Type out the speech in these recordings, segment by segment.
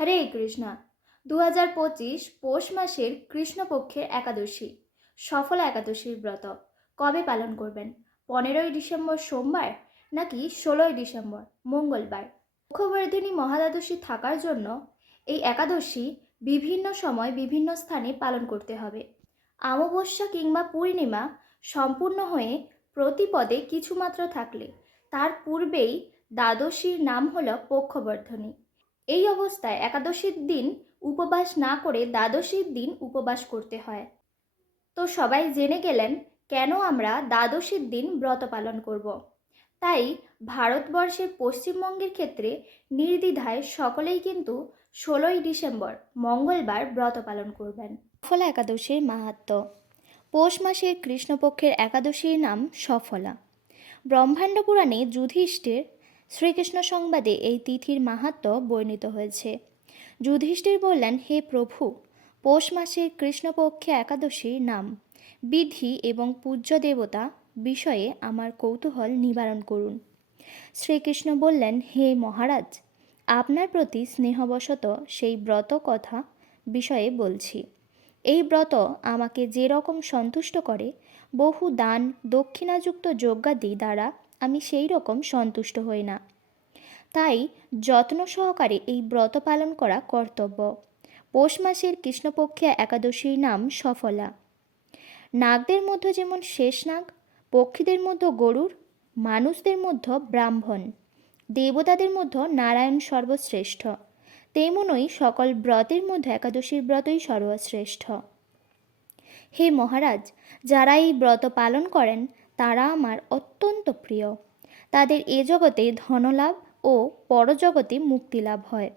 হরে কৃষ্ণা। দু হাজার পঁচিশ পৌষ মাসের কৃষ্ণপক্ষের একাদশী, সফল একাদশীর ব্রত। কবে পালন করবেন? পনেরোই ডিসেম্বর সোমবার নাকি ষোলোই ডিসেম্বর মঙ্গলবার? মুখবর্ধিনী মহাদ্বাদশী থাকার জন্য এই একাদশী বিভিন্ন সময় বিভিন্ন স্থানে পালন করতে হবে। অমাবস্যা কিংবা পূর্ণিমা সম্পূর্ণ হয়ে প্রতিপদে কিছুমাত্র থাকলে তার পূর্বেই দ্বাদশীর নাম হল পক্ষবর্ধনী। এই অবস্থায় একাদশীর দিন উপবাস না করে দ্বাদশীর দিন উপবাস করতে হয়। তো সবাই জেনে গেলেন কেন আমরা দ্বাদশীর দিন ব্রত পালন করব। তাই ভারতবর্ষের পশ্চিমবঙ্গের ক্ষেত্রে নির্দ্বিধায় সকলেই কিন্তু ষোলোই ডিসেম্বর মঙ্গলবার ব্রত পালন করবেন। সফলা একাদশীর মাহাত্ম। পৌষ মাসের কৃষ্ণপক্ষের একাদশীর নাম সফলা। ব্রহ্মাণ্ড পুরাণে যুধিষ্ঠির শ্রীকৃষ্ণ সংবাদে এই তিথির মাহাত্ম বর্ণিত হয়েছে। যুধিষ্ঠির বললেন, হে প্রভু, পৌষ মাসের কৃষ্ণপক্ষে একাদশীর নাম, বিধি এবং পূজ্য দেবতা বিষয়ে আমার কৌতূহল নিবারণ করুন। শ্রীকৃষ্ণ বললেন, হে মহারাজ, আপনার প্রতি স্নেহবশত সেই ব্রত কথা বিষয়ে বলছি। এই ব্রত আমাকে যে রকম সন্তুষ্ট করে, বহু দান, দক্ষিণাযুক্ত যজ্ঞাদি দ্বারা আমি সেই রকম সন্তুষ্ট হই না। তাই যত্ন সহকারে এই ব্রত পালন করা কর্তব্য। পৌষ মাসের কৃষ্ণপক্ষে একাদশীর নাম সফলা। নাগদের মধ্যে যেমন শেষ নাগ, পক্ষীদের মধ্যে গরুর, মানুষদের মধ্যে ব্রাহ্মণ, দেবতাদের মধ্যে নারায়ণ সর্বশ্রেষ্ঠ, তেমনই সকল ব্রতের মধ্যে একাদশীর ব্রতই সর্বশ্রেষ্ঠ। হে মহারাজ, যারা এই ব্রত পালন করেন তারা আমার অত্যন্ত প্রিয়। তাদের এ জগতে ধনলাভ ও পরজগতে মুক্তি লাভ হয়।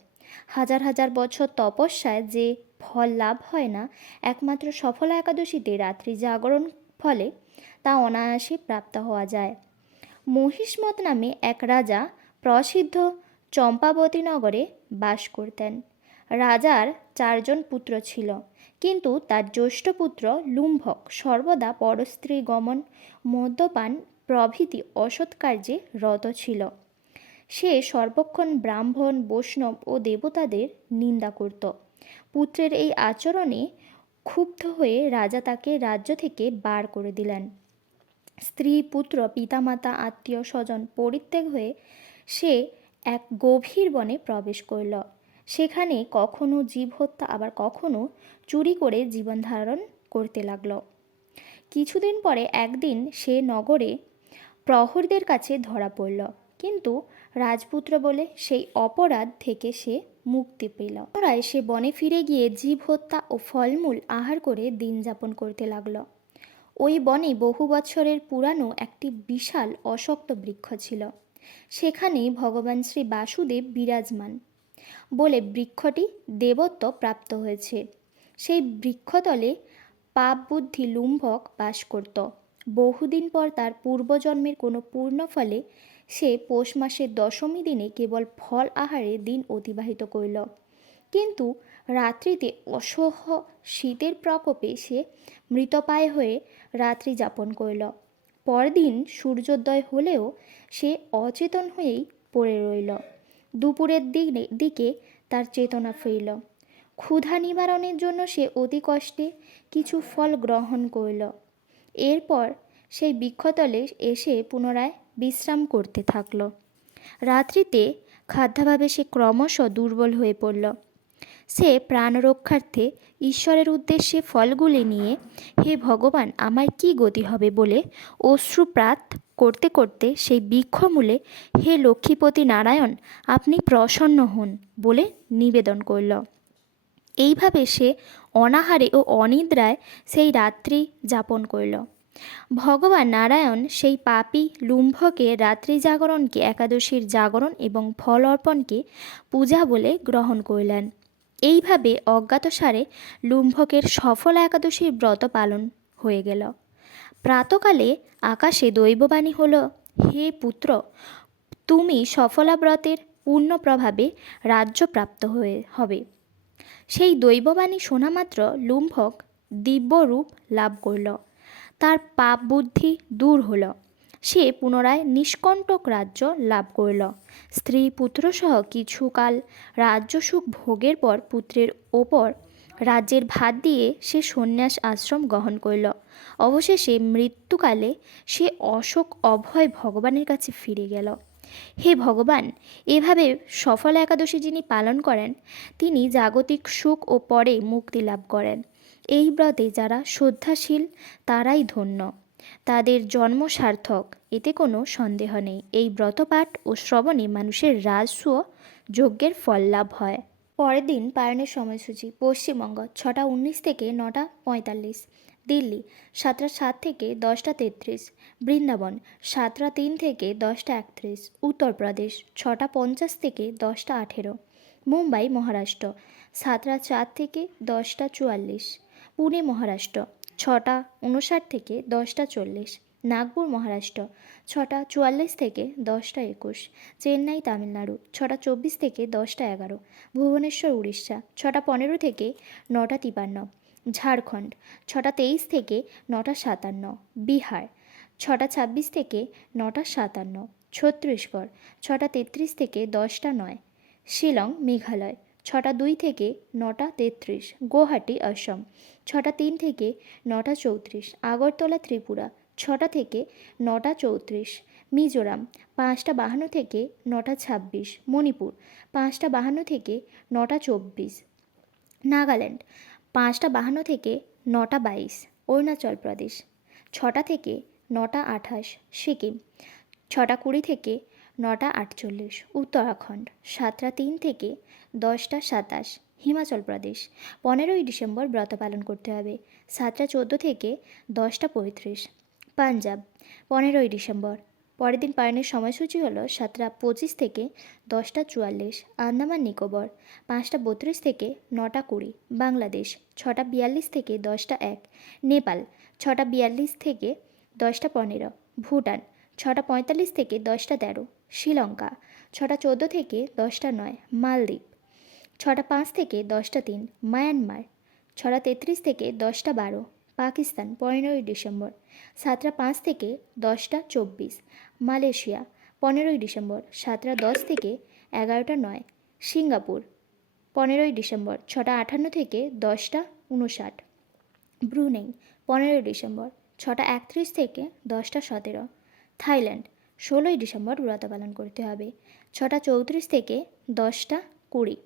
হাজার হাজার বছর তপস্যায় যে ফল লাভ হয় না, একমাত্র সফলা একাদশীতে রাত্রি জাগরণ ফলে তা অনায়াসে প্রাপ্ত হওয়া যায়। মহিষ্মত নামে এক রাজা প্রসিদ্ধ চম্পাবতী নগরে বাস করতেন। রাজার চারজন পুত্র ছিল। কিন্তু তার জ্যৈষ্ঠ পুত্র লুম্ভক সর্বদা পরস্ত্রী গমন, মদ্যপান প্রভৃতি অসৎ কার্যে রত ছিল। সে সর্বক্ষণ ব্রাহ্মণ, বৈষ্ণব ও দেবতাদের নিন্দা করত। পুত্রের এই আচরণে ক্ষুব্ধ হয়ে রাজা তাকে রাজ্য থেকে বার করে দিলেন। স্ত্রী, পুত্র, পিতামাতা, আত্মীয় স্বজন পরিত্যাগ হয়ে সে এক গভীর বনে প্রবেশ করল। সেখানে কখনো জীব হত্যা, আবার কখনো চুরি করে জীবন ধারণ করতে লাগল। কিছুদিন পরে একদিন সে নগরে প্রহরদের কাছে ধরা পড়ল। কিন্তু রাজপুত্র বলে সেই অপরাধ থেকে সে মুক্তি পেল। পুনরায় সে বনে ফিরে গিয়ে জীব হত্যা ও ফলমূল আহার করে দিন যাপন করতে লাগল। ওই বনে বহু বছরের পুরানো একটি বিশাল অশক্ত বৃক্ষ ছিল। সেখানে ভগবান শ্রী বাসুদেব বিরাজমান। বলে বৃক্ষটি দেবত্ব প্রাপ্ত হয়েছে। সেই বৃক্ষতলে পাপ বুদ্ধি লুম্ভক বাস করত। বহুদিন পর তার পূর্বজন্মের কোনো পূর্ণ ফলে সে পৌষ মাসের দশমী দিনে কেবল ফল আহারে দিন অতিবাহিত করল। কিন্তু রাত্রিতে অসহ শীতের প্রকোপে সে মৃতপায় হয়ে রাত্রি যাপন করল। পরদিন সূর্যোদয় হলেও সে অচেতন হয়েই পড়ে রইল। দুপুরের দিকে তার চেতনা ফিরল। ক্ষুধা নিবারণের জন্য সে অতি কষ্টে কিছু ফল গ্রহণ করল। এরপর সেই বৃক্ষতলে এসে পুনরায় বিশ্রাম করতে থাকল। রাত্রিতে খাদ্যাভাবে সে ক্রমশ দুর্বল হয়ে পড়ল। সে প্রাণ রক্ষার্থে ঈশ্বরের উদ্দেশ্যে ফলগুলি নিয়ে, হে ভগবান আমার কি গতি হবে? বলে অশ্রুপ্রাত করতে করতে সেই বৃক্ষমূলে হে লক্ষ্মীপতি নারায়ণ, আপনি প্রসন্ন হন বলে নিবেদন করল। এইভাবে সে অনাহারে ও অনিদ্রায় সেই রাত্রি যাপন করল। ভগবান নারায়ণ সেই পাপী লুম্ভকে রাত্রি জাগরণকে, একাদশীর জাগরণ এবং ফল অর্পণকে পূজা বলে গ্রহণ করলেন। এইভাবে অজ্ঞাতসারে লুম্ভকের সফল একাদশীর ব্রত পালন হয়ে গেল। প্রাতকালে আকাশে দৈববাণী হল, হে পুত্র, তুমি সফলা ব্রতের পূর্ণ প্রভাবে রাজ্যপ্রাপ্ত হয়ে হবে সেই দৈববাণী শোনা মাত্র লুম্ভক দিব্য রূপ লাভ করল। তার পাপ বুদ্ধি দূর হল। সে পুনরায় নিষ্কণ্টক রাজ্য লাভ করল। স্ত্রী পুত্রসহ কিছুকাল রাজ্য সুখ ভোগের পর পুত্রের ওপর রাজ্যের ভাত দিয়ে সে সন্ন্যাস আশ্রম গ্রহণ করল। অবশেষে মৃত্যুকালে সে অশোক অভয় ভগবানের কাছে ফিরে গেল। হে ভগবান, এভাবে সফল একাদশী যিনি পালন করেন, তিনি জাগতিক সুখ ও পরে মুক্তি লাভ করেন। এই ব্রতে যারা শ্রদ্ধাশীল, তারাই ধন্য। তাদের জন্ম সার্থক, এতে কোনো সন্দেহ নেই। এই ব্রতপাঠ ও শ্রবণে মানুষের রাজস্ব যজ্ঞের ফল লাভ হয়। পরের দিন পালনের সময়সূচি, পশ্চিমবঙ্গ, ছটা উনিশ থেকে নটা পঁয়তাল্লিশ, দিল্লি, সাতটা সাত থেকে দশটা তেত্রিশ, বৃন্দাবন, সাতটা তিন থেকে দশটা একত্রিশ, উত্তরপ্রদেশ, ছটা পঞ্চাশ থেকে দশটা আঠেরো, মুম্বাই, মহারাষ্ট্র, সাতটা চার থেকে দশটা চুয়াল্লিশ, পুনে, মহারাষ্ট্র, ছটা উনষাট থেকে দশটা চল্লিশ নাগপুর, মহারাষ্ট্র। ছটা চুয়াল্লিশ থেকে দশটা একুশ। চেন্নাই, তামিলনাড়ু। ছটা চব্বিশ থেকে দশটা এগারো। ভুবনেশ্বর, উড়িষ্যা। ছটা পনেরো থেকে নটা তিপান্ন। ঝাড়খণ্ড। ছটা তেইশ থেকে নটা সাতান্ন। বিহার। ছটা ছাব্বিশ থেকে নটা সাতান্ন। ছত্তিশগড়। ছটা তেত্রিশ থেকে দশটা নয়। শিলং, মেঘালয়। ছটা দুই থেকে নটা তেত্রিশ। গুয়াহাটি, অসম। ছটা তিন থেকে নটা চৌত্রিশ। আগরতলা, ত্রিপুরা। ছটা থেকে নটা চৌত্রিশ, মিজোরাম, পাঁচটা বাহান্ন থেকে নটা ছাব্বিশ, মণিপুর, পাঁচটা বাহান্ন থেকে নটা চব্বিশ, নাগাল্যান্ড, পাঁচটা বাহান্ন থেকে নটা বাইশ, অরুণাচল প্রদেশ, ছটা থেকে নটা আঠাশ, সিকিম, ছটা কুড়ি থেকে নটা আটচল্লিশ, উত্তরাখণ্ড, সাতটা তিন থেকে দশটা সাতাশ, হিমাচল প্রদেশ, পনেরোই ডিসেম্বর ব্রত পালন করতে হবে, সাতটা চোদ্দ থেকে দশটা পঁয়ত্রিশ পাঞ্জাব, পনেরোই ডিসেম্বর। পরের দিন পালনের সময়সূচি হলো সাতটা পঁচিশ থেকে দশটা চুয়াল্লিশ, আন্দামান, নিকোবর। পাঁচটা বত্রিশ থেকে নটা কুড়ি, বাংলাদেশ। ছটা বিয়াল্লিশ থেকে দশটা এক, নেপাল। ছটা বিয়াল্লিশ থেকে দশটা পনেরো, ভুটান। ছটা পঁয়তাল্লিশ থেকে দশটা তেরো, শ্রীলঙ্কা। ছটা চোদ্দ থেকে দশটা নয়, মালদ্বীপ। ছটা পাঁচ থেকে দশটা তিন, মায়ানমার। ছটা তেত্রিশ থেকে দশটা বারো পাকিস্তান, পনেরোই ডিসেম্বর। সাতটা পাঁচ থেকে দশটা চব্বিশ। মালয়েশিয়া, পনেরোই ডিসেম্বর। সাতটা দশ থেকে এগারোটা নয়। সিঙ্গাপুর, পনেরোই ডিসেম্বর। ছটা আটান্ন থেকে দশটা উনষাট ব্রুনেই, পনেরোই ডিসেম্বর। ছটা একত্রিশ থেকে দশটা সতেরো। থাইল্যান্ড, ষোলোই ডিসেম্বর ব্রত পালন করতে হবে। ছটা চৌত্রিশ থেকে দশটা কুড়ি।